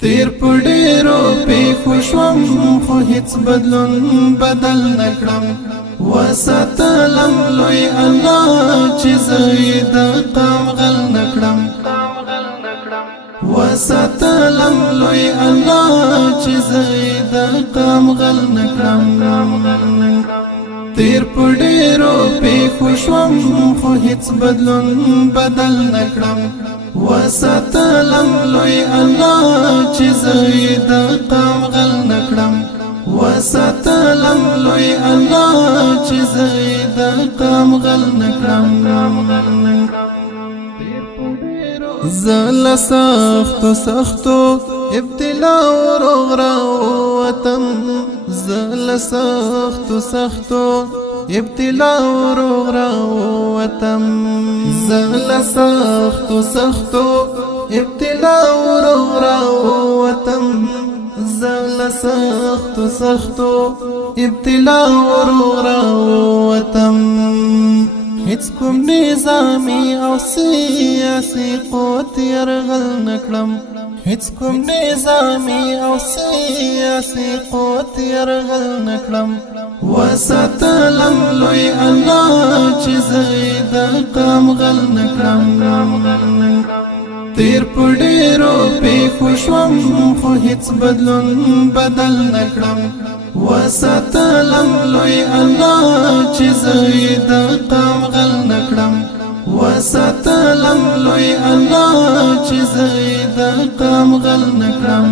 تیر پډیرو پیښو شوم خو هیڅ بدلون بدل نکړم وساتلم لوی الله چې زید قام غل نکړم وساتلم لوی الله چې زید قام غل نکړم تیر پډیرو پیښو شوم خو هیڅ بدلون بدل نکړم وساتلم لوی الله چې زید قام غل نکړم وساتلم لوی الله چې زید قام غل نکړم زل سختو ابتلا ورغرا وتم زل سختو ابتلا ورغرا وتم زل سختو ابتلا ورغرا وتم زل سختو ابتلا ورغرا وتم هیڅ کوم نظامی او سیاسی قوت يرغل نکړم هیڅ کوم نظامی او سیاسی قوت يرغل نکړم وساتلم لوی الله چې زید قام غل نکړم تیر پډیرو پیښو شوم خو هیڅ بدلون بدل نکړم وساتلم لوی الله چې زید قام غل نکړم وساتلم لوی الله چې زید قام غل نکړم